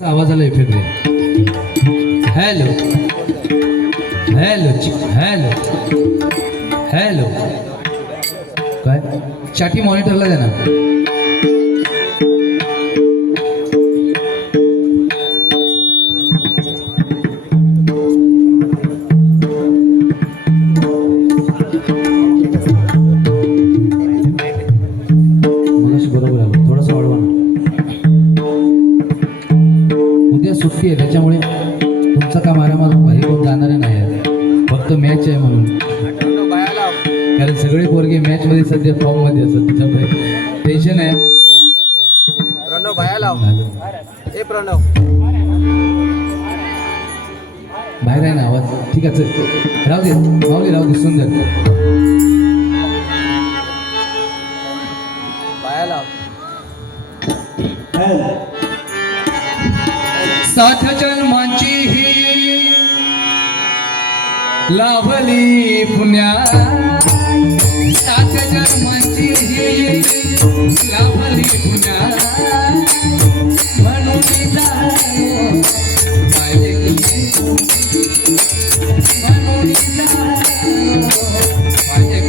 आवाज आला इफेक्ट दे. Hello hello hello hello. काय चाटी मॉनिटरला द्या ना. बरोबर आलं, थोडंसं वाढवा ना. उद्या सुट्टी आहे त्याच्यामुळे तुमचं काम आरामात हे कोण जाणार नाही आहे. फक्त मॅच आहे म्हणून, कारण सगळे पोरगे मॅच मध्ये सध्या फॉर्म मध्ये असतात, त्याच्यामुळे टेन्शन आहे. प्रणव बाया लाव. ए प्रणव बाहेर आहे ना आवाज. ठीक आहे चल राहू दे माऊली, राहू दे. सुंदर बाया लाव. सात जन्मांची ही लाभली पुण्यात, सात जन्मांची ही लाभली पुण्यात, म्हणून माझे म्हणून माझे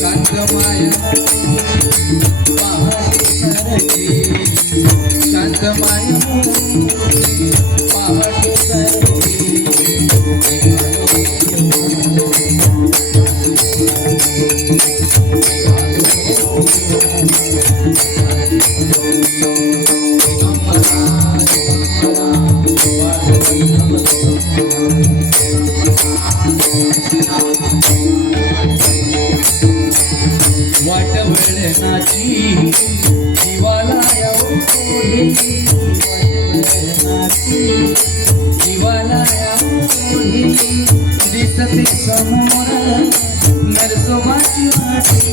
शांत माया शांत माया पहाडी वाट वेळेनाची जीवाला जीवाला दिसते समोर नरसोबाची वाटी,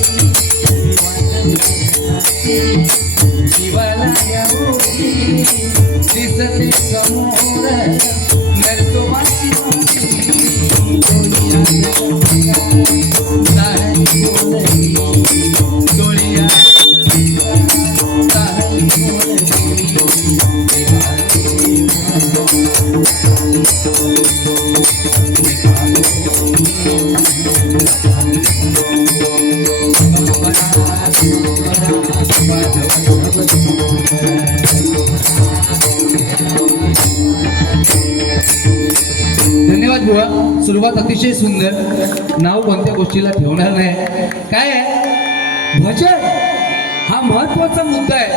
जीवाला दिसते समोर नरसोबाची वाटी. डोळिया धन्यवाद बुवा. सुरुवात अतिशय सुंदर. नाव कोणत्या गोष्टीला ठेवणार नाही. काय आहे भजन हा महत्वाचा मुद्दा आहे,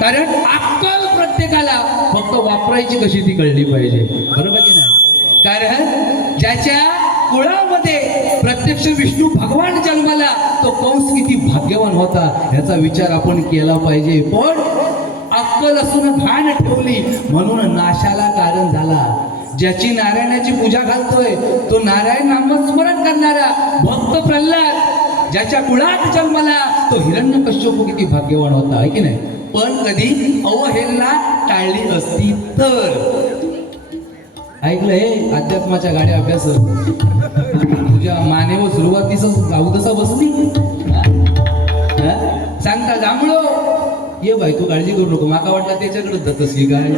कारण अक्कल प्रत्येकाला फक्त वापरायची कशी ती कळली पाहिजे. बरोबर की नाही? कारण ज्याच्या कुळामध्ये प्रत्यक्ष विष्णू भगवान जन्माला तो कंस किती भाग्यवान होता ह्याचा विचार आपण केला पाहिजे. पण अक्कल असून भान ठेवली म्हणून नाशाला कारण झाला. ज्याची नारायणाची पूजा घालतोय तो नारायण नामस्मरण करणारा भक्त प्रल्हाद, ज्याच्या कुळात जन्माला तो हिरण्यकश्यप किती भाग्यवान होता, आहे की नाही? पण कधी अवहेलना टाळली असती तर. ऐकलं हे अध्यात्माच्या गाड्या अभ्यास तुझ्या मानेवर सुरुवातीस गाऊ तसा बसली सांगता जांभळो ये बाई तू काळजी करू नको. माका वाटला त्याच्याकडे जातस की काय.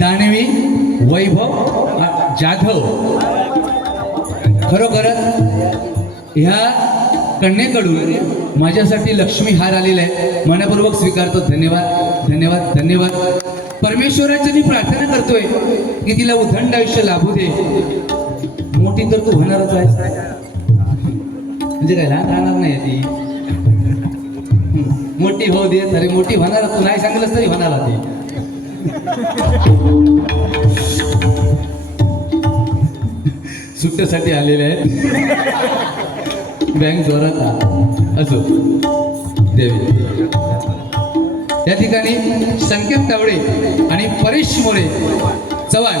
दानवी वैभव जाधव खरोखरच ह्या कन्येकडून माझ्यासाठी लक्ष्मी हार आलेला आहे. मनपूर्वक स्वीकारतो. धन्यवाद धन्यवाद धन्यवाद. परमेश्वराची मी प्रार्थना करतोय की तिला उदंड आयुष्य लाभू दे. मोठी तर तू होणारच आहे, म्हणजे काय लहान राहणार नाही ती. मोठी होऊ दे तरी मोठी होणार. तू नाही सांगितलंस तरी होणार ती. सुट्ट्यासाठी आलेले आहेत बँक जोरात असो. देवी या ठिकाणी संकेत तावडे आणि परेश मोरे चव्हाण,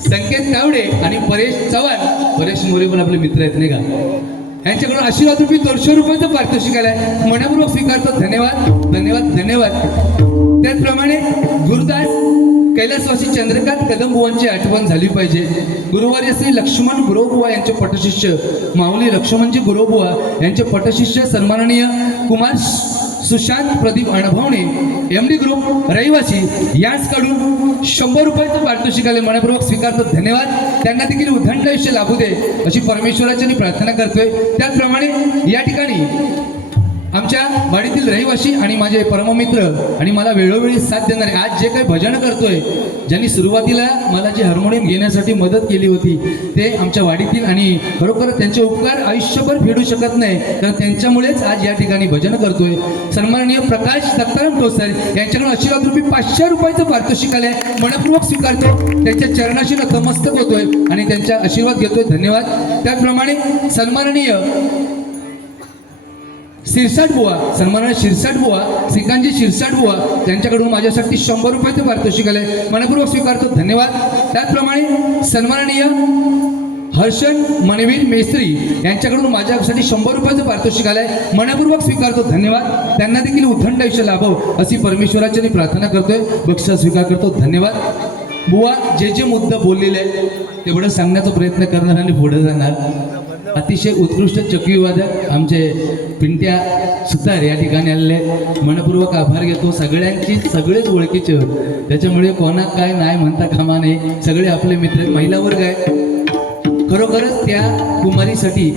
संकेत तावडे आणि परेश चव्हाण. परेश मोरे पण आपले मित्र आहेत नाही का? यांच्याकडून आशीर्वाद रुपये 200 रुपयाचं पारितोषिक आलंय. मनपूर्वक स्वीकारतो. धन्यवाद धन्यवाद धन्यवाद. त्याचप्रमाणे गुरुदास कैलासवासी चंद्रकांत कदम बुवांची आठवण झाली पाहिजे. गुरुवारी श्री लक्ष्मण गुरुबुवा यांचे पटशिष्य माऊली लक्ष्मणजी गुरुबुवा यांचे पटशिष्य सन्माननीय कुमार सुशांत प्रदीप अणभवणे MD ग्रुप रहिवासी यांच्याकडून 100 रुपयाचं पारितोषिकाले मनपूर्वक स्वीकारतो. धन्यवाद. त्यांना देखील उद्दंड आयुष्य लाभू दे अशी परमेश्वराची मी प्रार्थना करतोय. त्याचप्रमाणे या ठिकाणी आमच्या वाडीतील रहिवासी आणि माझे परममित्र आणि मला वेळोवेळी साथ देणारे आज जे काही भजन करतोय, ज्यांनी सुरुवातीला मला जे हार्मोनियम घेण्यासाठी मदत केली होती ते आमच्या वाडीतील आणि खरोखर त्यांचे उपकार आयुष्यभर फेडू शकत नाही, कारण त्यांच्यामुळेच आज या ठिकाणी भजन करतोय. सन्माननीय प्रकाश दत्ताराम ठोसर यांच्याकडून आशीर्वाद रूपी 500 रुपयाचं पारितोषिक आलंय. मनपूर्वक स्वीकारतो. त्यांच्या चरणाशी नतमस्तक होतोय आणि त्यांचा आशीर्वाद घेतोय. धन्यवाद. त्याचप्रमाणे सन्माननीय शिरसाट बुवा सन्माननीय शिरसाट बुवा श्रीकांतजी शिरसाट बुवा त्यांच्याकडून माझ्यासाठी 100 रुपयाचे पारितोषिक आले. मनपूर्वक स्वीकारतो. धन्यवाद. त्याचप्रमाणे सन्माननीय हर्षन मनवीर मेस्त्री यांच्याकडून माझ्यासाठी 100 रुपयाचं पारितोषिक आलंय. मनपूर्वक स्वीकारतो. धन्यवाद. त्यांना देखील उद्दंड आयुष्य लाभो अशी परमेश्वराची मी प्रार्थना करतोय. बक्षीस स्वीकार करतो. धन्यवाद. बुवा जे मुद्दा बोललेले आहे तेवढं सांगण्याचा प्रयत्न करणार आणि पुढे जाणार. अतिशय उत्कृष्ट चक्रीवादक आमचे पिंट्या सुतार या ठिकाणी आलेले. मनपूर्वक आभार घेतो. सगळेच ओळखीचे होत, त्याच्यामुळे कोणा काय नाही म्हणता कामा नये. सगळे आपले मित्र महिला वर्ग आहे. खरोखरच त्या कुमारीसाठी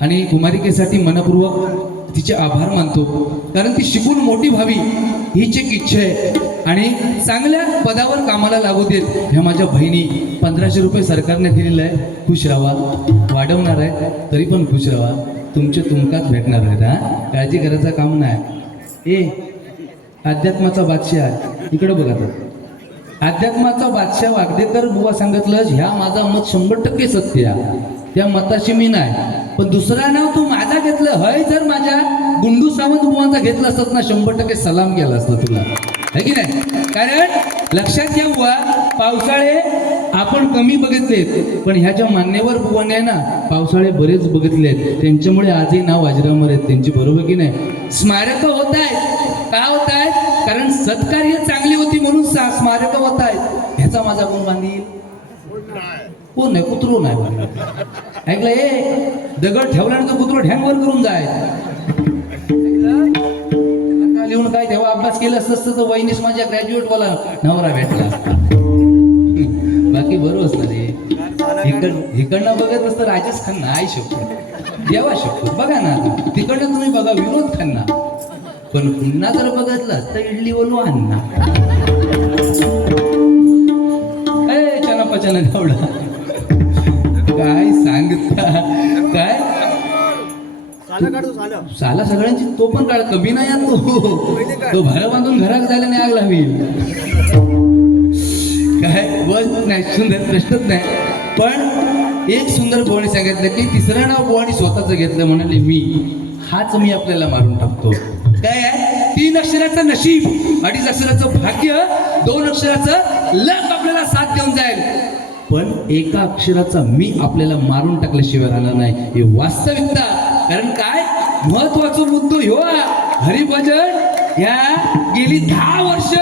आणि कुमारिकेसाठी मनपूर्वक तिचे आभार मानतो, कारण ती शिकून मोठी व्हावी हीच एक इच्छा आहे आणि चांगल्या पदावर कामाला लागू देत. ह्या माझ्या बहिणी 1500 रुपये सरकारने दिलेलं आहे. खुश राहा. वाढवणार आहे तरी पण खुश राहा. तुमकाच भेटणार आहेत. काळजी करायचं काम नाही. अध्यात्माचा बादशाह इकडे बघा. तर अध्यात्माचा बादशाह वागदेकर बुवा सांगितलं ह्या माझा मत 100% सत्य आहे. त्या मताशी मी नाही, पण दुसरा नाव तू माझा घेतलं हय. जर माझ्या गुंडू सावंत बुवांचा घेतला असतात ना 100% सलाम केला असता तुला, है की नाही? कारण लक्षात घ्या बुवा, पावसाळे आपण कमी बघितलेत, पण ह्या ज्या मान्यवर बुवाने आहे ना पावसाळे बरेच बघितलेत. त्यांच्यामुळे आजही नाव अजरामर आहेत त्यांची. बरोबर की नाही? स्मारक होत आहेत. का होत आहेत? कारण सत्कार्य चांगली होती म्हणून स्मारक होत आहेत. ह्याचा माझा कोण बांधील? कोण नाही. कुत्रो नाही. ऐकलं? दगड ठेवल्यानंतर कुत्रो ढँगवर करून जाय. लिहून काय तेव्हा अभ्यास केला असतं तर वहिनीस माझ्या ग्रॅज्युएट वाला नवरा भेटला असता. बाकी बरोबर असतं रे. इकडनं बघत असतं राजेश खन्ना आई शकतो देवा शकतो. बघा ना तिकडनं तुम्ही बघा विनोद खन्ना, पण पुन्हा जर बघितलं तर इडली बोलू अण्णा. चना पचना गावडा काय सांगता काय साला सगळ्यांची तो पण काळ कमी नाही आहे. तो भर बांधून घरात जायला नाही आग लावी काय बस नाही. सुंदर प्रश्नच नाही. पण एक सुंदर बोवाणी सांगितलं की तिसरं नाव बोवाणी स्वतःच घेतलं. म्हणाले मी हाच मी आपल्याला मारून टाकतो. काय आहे? 3 अक्षराचं नशीब, 2.5 अक्षराचं भाग्य, 2 अक्षराचं लक आपल्याला साथ देऊन जाईल, पण 1 अक्षराचा मी आपल्याला मारून टाकल्याशिवाय राहणार नाही. हे वास्तविकता. कारण काय महत्वाचा मुद्दा ह्यो हरिभजन ह्या गेली 10 वर्ष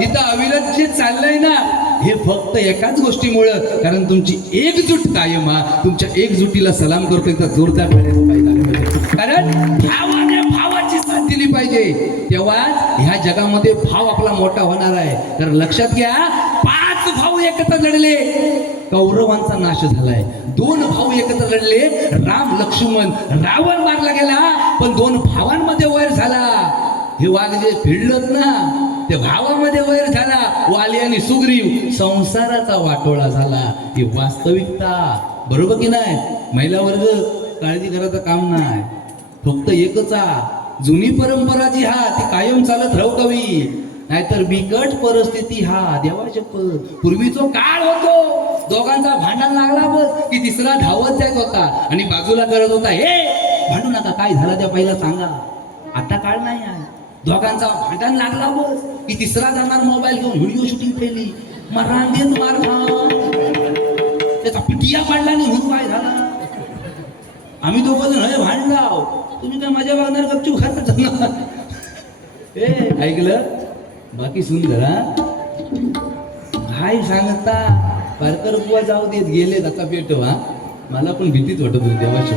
इथं अविरत जे चाललंय ना हे फक्त एकाच गोष्टीमुळं, कारण तुमची एकजूट कायम. तुमच्या एकजुटीला सलाम करतो. एकदा जोरदार पाहिजे. कारण भावाने भावाची साथ दिली पाहिजे, तेव्हाच ह्या जगामध्ये भाव आपला मोठा होणार आहे. तर लक्षात घ्या, 5 भाऊ एकत्र लढले, कौरवांचा नाश झालाय. 2 भाऊ एकत्र लढले, राम लक्ष्मण, रावण मारला गेला, पण 2 भावांमध्ये वैर झाला. हे वाघ जे फिरलत ना ते भावामध्ये वैर झाला. वाली आणि सुग्रीव, संसाराचा वाटोळा झाला. ही वास्तविकता. बरोबर की नाही? महिला वर्ग काळजी करायचं काम नाही, फक्त एकच जुनी परंपरा जी ती कायम चालत राहू कवी. नाहीतर बिकट परिस्थिती देवा शपथ. पूर्वीचा काळ होतो, दोघांचा भांडण लागला बस की तिसरा धावत जात होता आणि बाजूला करत होता, हे भांडू नका, काय झालं त्या पहिला सांगा. आता काळ नाही आहे. दोघांचा भांडण लागला बस की तिसरा जाणार मोबाईल घेऊन व्हिडिओ शूटिंग केली. मरांगेत मार त्याचा पिटिया पाडला नाही म्हणून काय झाला. आम्ही दोघं जण हे भांडलाव, तुम्ही काय माझ्या वागणार गपचूप खात ऐकलं? बाकी सुंदर काय सांगता पारकर बुवा जाऊ देत गेलेत आता पेटवा. मला पण भीतीच वाटत होती देवाची.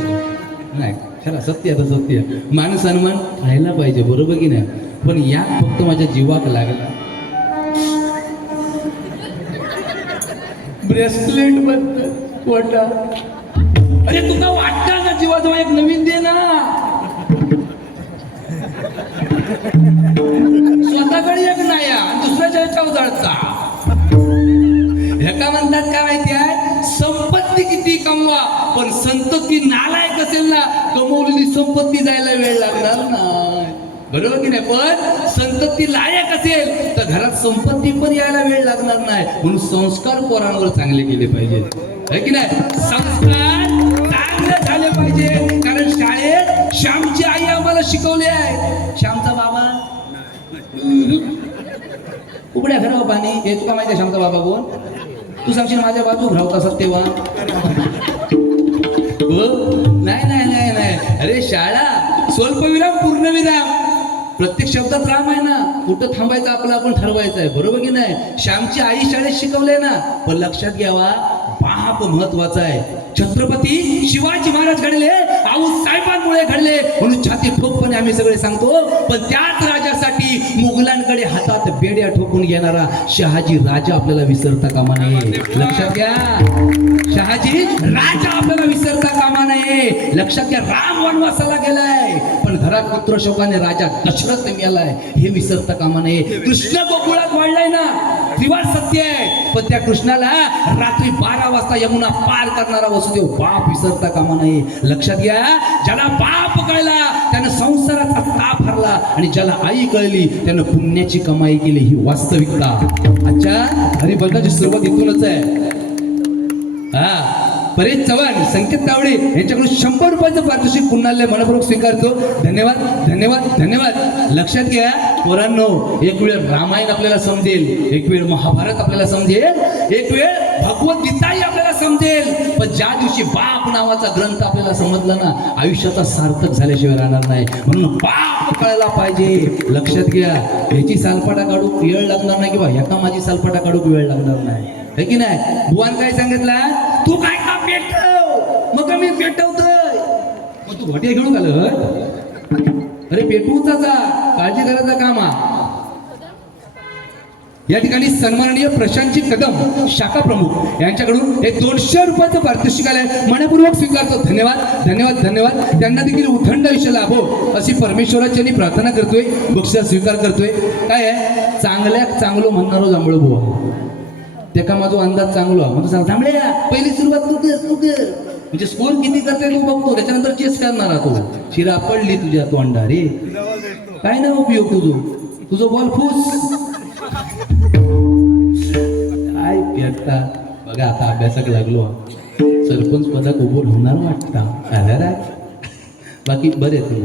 नाही खरं सत्य आता सत्य. मान सन्मान राहायला पाहिजे बरोबर की नाही. पण यात फक्त माझ्या जीवाक लागला ब्रेसलेट बद्दल वाटा. अरे तुला वाटतं ना जीवाजवळ एक नवीन दे ना. स्वतःकडे एक नाही आणि दुसऱ्याच्या ह्याच्यावर जळता. ह्याका म्हणतात काय माहिती आहे, संपत्ती किती कमवा पण संतती नालायक असेल ना, कमवलेली संपत्ती जायला वेळ लागणार नाही बरोबर की नाही. पण संतती लायक असेल तर घरात संपत्ती पण यायला वेळ लागणार नाही. म्हणून संस्कार पोरांवर चांगले केले पाहिजे है की नाही. संस्कार चांगले झाले पाहिजे. कारण शाळेत श्यामची आई आम्हाला शिकवले आहे. श्यामचा बाबा उघड्या घरावर पाणी हे तुका माहिती आहे. श्यामचा बाबा कोण तू सांगशील माझ्या बाजू राहत असत तेव्हा. नाही नाही नाही नाही. अरे शाळा स्वल्पविराम पूर्णविराम. प्रत्येक शब्दात राम आहे ना. कुठं थांबायचं आपलं आपण ठरवायचं आहे बरोबर की नाही. श्यामची आई शाळेत शिकवलंय ना. पण लक्षात घ्यावा बाप महत्वाचा आहे. छत्रपती शिवाजी महाराज घडले आऊस साहेबांमुळे घडले म्हणून छाती ठोकपणे आम्ही सगळे सांगतो. पण त्याच राजासाठी मुघलांकडे हातात बेड्या ठोकून घेणारा शहाजी राजा आपल्याला विसरता कामा नये. लक्षात घ्या शहाजी राजा आपल्याला विसरता कामा नये. लक्षात घ्या राम वनवासाला गेलाय पण घरात पुत्र शोकाने राजा दशरथ मेलाय हे विसरता कामा नये. कृष्ण गोकुळात वाढलाय ना. त्रिवार सत्य आहे पण त्या कृष्णाला रात्री 12 वाजता यमुना पार करणारा वसुदेव बाप विसरता कामा नये. लक्षात घ्या ज्याला बाप कळला त्यानं संसाराचा ताप हरला आणि ज्याला आई कळली त्यानं पुण्याची कमाई केली. ही वास्तविकता. अच्छा हरिभक्ताची सुरुवात इथूनच आहे. हा परेश चव्हाण संकेत तावडे यांच्याकडून 100 रुपयाचं पारितोषिक पुन्हा मनपूर्वक स्वीकारतो. धन्यवाद धन्यवाद धन्यवाद. लक्षात घ्या पोरांनो एक वेळ रामायण आपल्याला समजेल, एक वेळ महाभारत आपल्याला समजेल, एक वेळ भगवद्गीताही आपल्याला समजेल. पण ज्या दिवशी बाप नावाचा ग्रंथ आपल्याला समजला ना आयुष्याचा सार्थक झाल्याशिवाय राहणार नाही. म्हणून बाप कळायला पाहिजे. लक्षात घ्या याची सालपाटा काढू वेळ लागणार नाही किंवा ह्याका माझी सालपाटा काढू वेळ लागणार नाही है की नाही. बुवान काय सांगितलं तू काय का पेटव मग मी पेटवतोय. मग तू घोटे घेऊन आलं. अरे पेटवूचा जा काळजी करायचं काम. या ठिकाणी सन्माननीय प्रशांतजी कदम शाखा प्रमुख यांच्याकडून एक 200 रुपयाचं पारितोषिक आलंय. मनपूर्वक स्वीकारतो. धन्यवाद धन्यवाद धन्यवाद. त्यांना देखील उथंड आयुष्य लाभो अशी परमेश्वराची मी प्रार्थना करतोय. बक्षीस स्वीकार करतोय. काय आहे चांगल्यात चांगलं म्हणणारो जांभळ बुवा त्याका माझा अंदाज चांगला म्हणजे सांग जांभळ्या पहिली सुरुवात तू कर म्हणजे स्कोर किती करते तू बघतो त्याच्यानंतर चेस करणार तो. शिरा पडली तुझ्या तोंडा रे काय ना उपयोग तुझं बॉल फूस काय पेटता बघा. आता अभ्यासाक लागलो सरपंच पदाक उभं होणार वाटता. बाकी बरे तू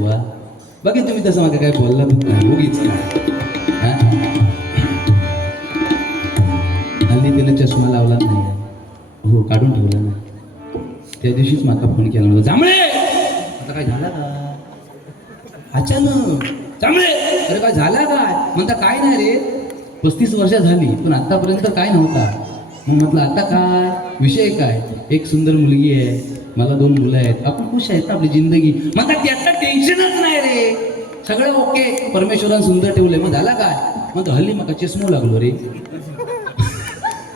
बाकी तुम्ही तसं माझ्या काय बोलला नाही उगीच हल्ली त्याला चष्मा लावला नाही हो काढून ठेवला नाही. त्या दिवशीच माका फोन केला होता जांभळे आता काय झाला का अचानक जांभळे अरे काय झाला काय म्हणता काय नाही रे 35 वर्ष झाली पण आतापर्यंत काय नव्हता. मग म्हटलं आता काय विषय काय. एक सुंदर मुलगी आहे मला 2 मुलं आहेत आपण खुश आहेत आपली जिंदगी. म्हणता त्याचं टेन्शनच नाही रे सगळं ओके परमेश्वरानं सुंदर ठेवलंय. मग झाला काय मग हल्ली मका चष्मा लागलो रे.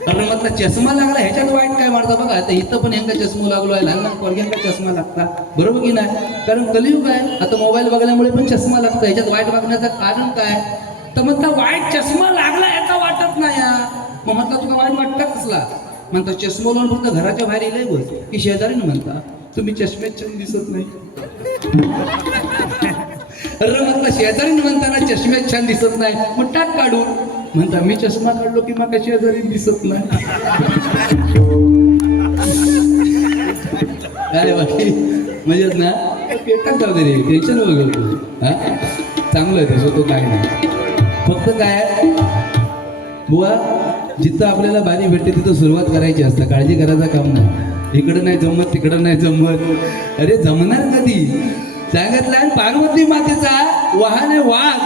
अरे म्हटलं चष्मा लागला ह्याच्यात वाईट काय मारता बघा. आता इथं पण ह्यांका चष्मा लागलो आहे लहान लहान पोरग्यांका चष्मा लागता बरोबर की नाही. कारण कलियुग आहे आता मोबाईल बघल्यामुळे पण चष्मा लागतं. ह्याच्यात वाईट बघण्याचं कारण काय तर म्हटलं वाईट चष्मा लागला याचा वाटत नाही. मग म्हटलं तुला वाईट वाटतं कसला म्हणता चष्मा लावून फक्त घराच्या बाहेर येईल बस की शेजारीनं म्हणता तुम्ही चष्म्यात छान दिसत नाही. अरे म्हटलं शेजारीनं म्हणताना चष्म्यात छान दिसत नाही मग टाक काढून म्हणता मी चष्मा काढलो की मग शेजारी दिसत नाही. काय बाकी म्हणजे ना पेटात जाऊ दे रे टेन्शन वगैरे तू हा चांगलं आहे तसं तो काय नाही. फक्त काय बुवा जिथं आपल्याला बारी भेटते तिथं सुरुवात करायची असतं. काळजी करायचं काम नाही. इकडं नाही जमत तिकडं नाही जमत. अरे जमणार कधी सांगितलं पार्वती मातेचा वाहन आहे वाघ.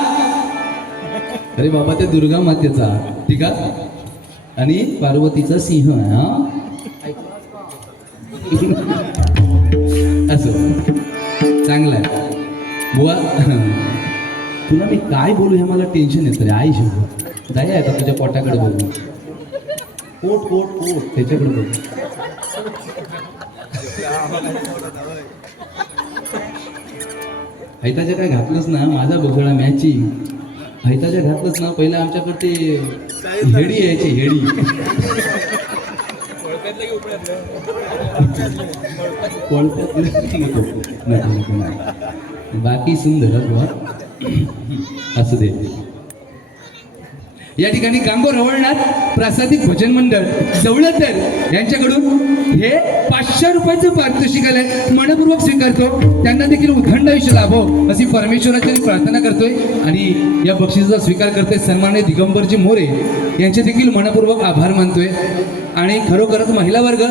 अरे बाबा त्या दुर्गा मातेचा ठीक आहे आणि पार्वतीचा सिंह हा असं चांगलं आहे बुवा. तुला मी काय बोलू हे मला टेन्शन येतं रे. आई शिव जाय आता तुझ्या पोटाकडे बघू. पोट पोट पोट त्याच्याकडे बघू. हैताच्या काय घातलंच ना माझा बघळा मॅची. हैताच्या घातलंच ना पहिलं आमच्याकडे ते हेडी यायची हेडी. बाकी सुंदर असू दे. या ठिकाणी गांगो रवळनाथ प्रासादिक भजन मंडळ जवळतर यांच्याकडून हे 500 रुपयाचं पारितोषिक आलंय. मनपूर्वक स्वीकारतो. त्यांना देखील उदंड आयुष्य लाभो अशी परमेश्वराची प्रार्थना करतोय आणि या बक्षिसाचा स्वीकार करतोय सन्माननीय दिगंबरजी मोरे यांचे देखील मनपूर्वक आभार मानतोय. आणि खरोखरच महिला वर्ग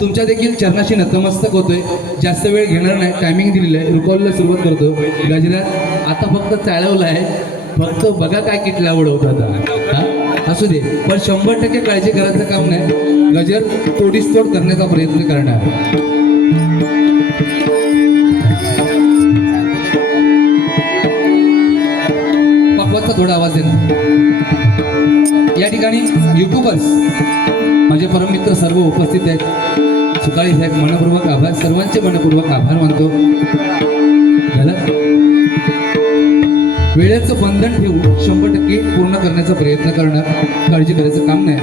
तुमच्या देखील चरणाशी नतमस्तक होतोय. जास्त वेळ घेणार नाही. टायमिंग दिलेलं आहे. रुकॉलला सुरुवात करतो. गजरात आता फक्त चालवलं आहे. फक्त बघा काय किटला उडवतो आता. असू दे पण 100% काळजी करायचं काम नाही. गजर तोडीसतोड करण्याचा प्रयत्न करणार. पक्वाचा थोडा आवाज देणार. या ठिकाणी युट्यूबर्स माझे परममित्र सर्व उपस्थित आहेत. सुकाळी साहेब मनपूर्वक आभार. सर्वांचे मनपूर्वक आभार मानतो. झालं. वेळेचं बंधन ठेवून 100% पूर्ण करण्याचा प्रयत्न करणार. काळजी करायचं काम नाही.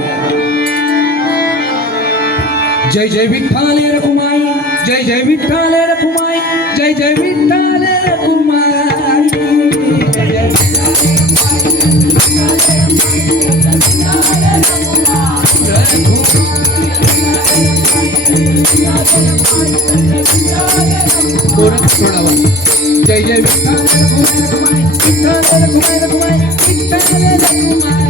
जय जय विठ्ठल रखुमाई. जय जय विठ्ठल रखुमाई. जय जय विठ्ठल रखुमाई. जय जय विठ्ठल रखुमाई. विठ्ठल रखुमाई रखुमाई. विठ्ठल रखुमाई.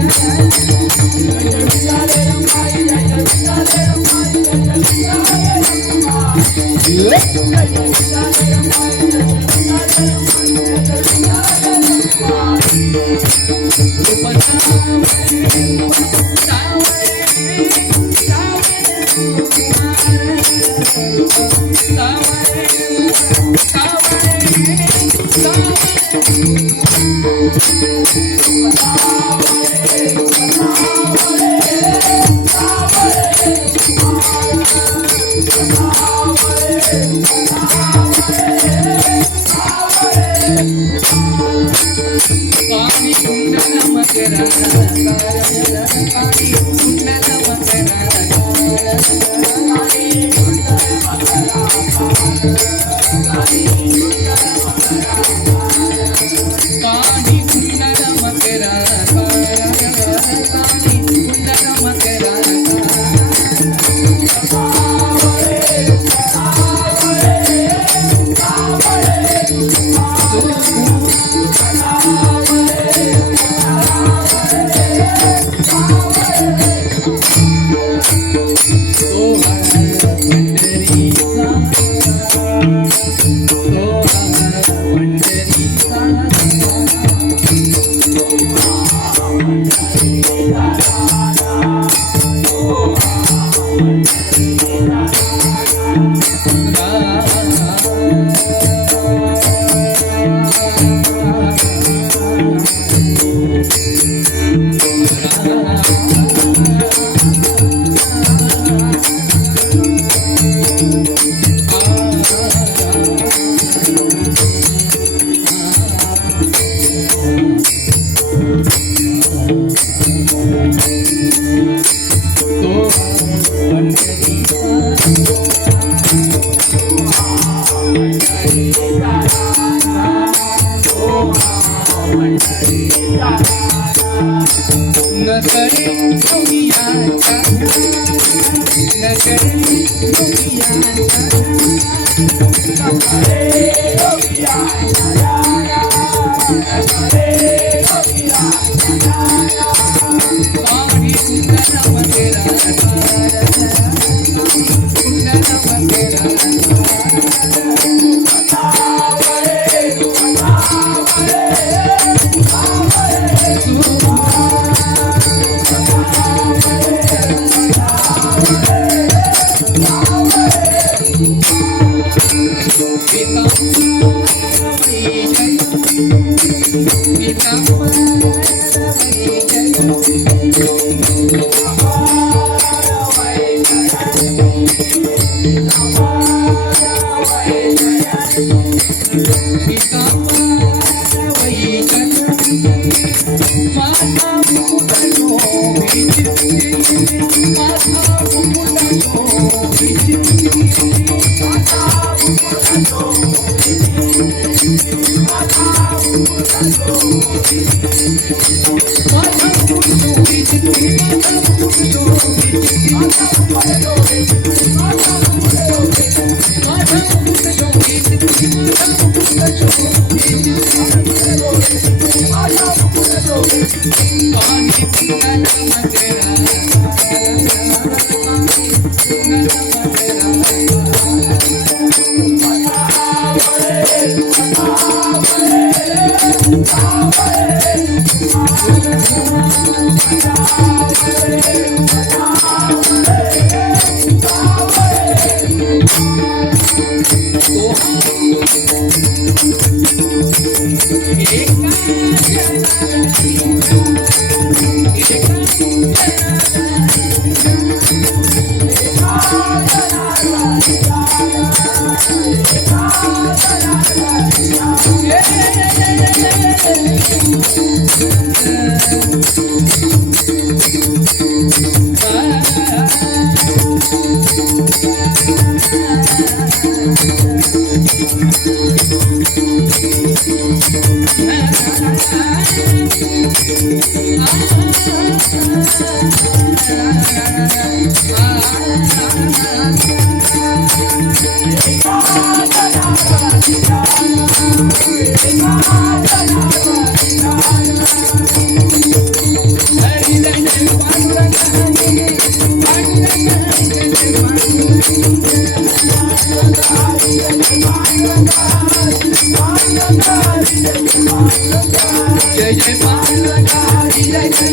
जय जय पार्वती जय जय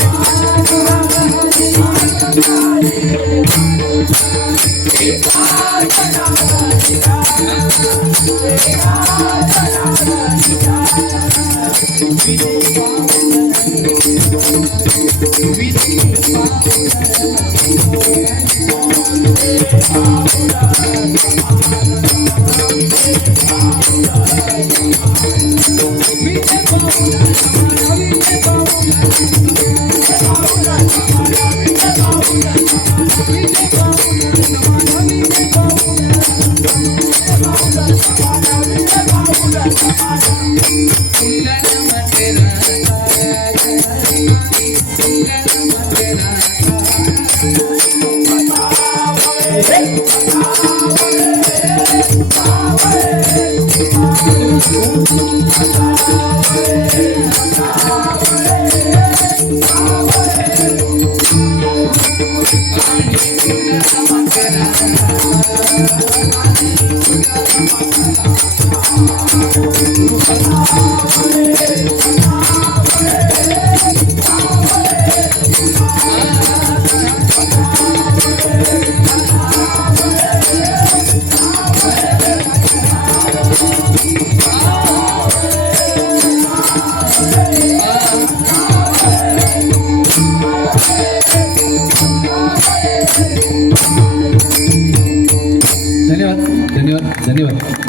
धन्यवाद धन्यवाद धन्यवाद.